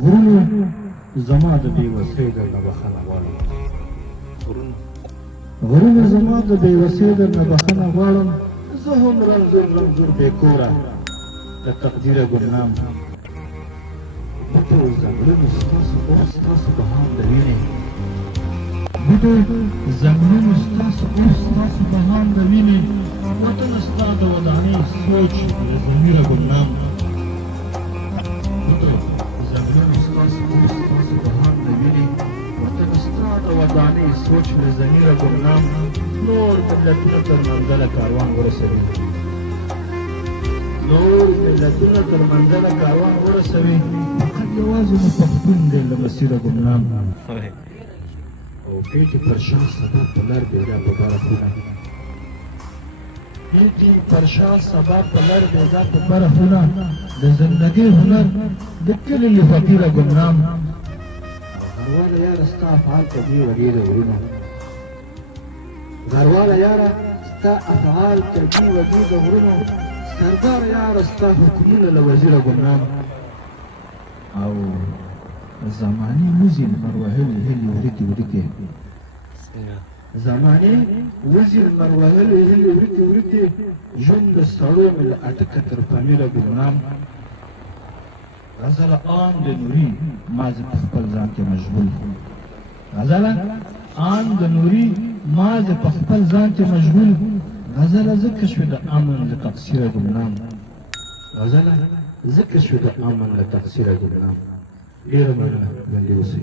غرونو زما د بې وسۍ درنه بخښنه غواړم غرونو زما د بې وسۍ درنه بخښنه غواړم زه هم رنځور بې کوره د تقدیره ګمنام بوټو ځنګلونو ستاسو اوس ستاسو په هام د وینې بوټو ځنګلونو ستاسو اوس ستاسو په هام د وینې وطن ستا د ودانۍ سوچ له ضمیره ګمنام بوټو ځنګلونو ستاسو اوس ستاسو په هام د وینې وطن ستا د ودانۍ سوچ له ضمیره ګمنام نور ملتونه تر منزله کاروان ورسوي نور ملتونه تر منزله کاروان ورسوي فقط یوازې مو پښتون دی له مسیره ګمنام او پیټې پر شا سبا په لر بېدا په بره خونه پیټې پر شا سبا په لر بېدا په بره خونه د زندګۍ هنر د کلي له فقیره ګمنام غرواله یاره ستا افعال په دې وړې د غرونو غرواله یاره ستا افعال تر دې وړې د غرونو سردار یاره ستا حکمونه له وزیره ګمنام او زمانې وزیر مروهلې هلې ورکې زمانې وزیر مروهلې هلې ورکې ژوند د سړو مې له اټکه تر پمیره ګمنام غزله آن د نوري ما زه په خپل ځان کې مشغول غزله آن د نوري ما زه په خپل ځان کې مشغول غزله ځکه شوې د امن له تقصیره ګمنام غزله ځکه شوې د امن له تقصیره ګمنام ډېره مننه ژوندي اوسئ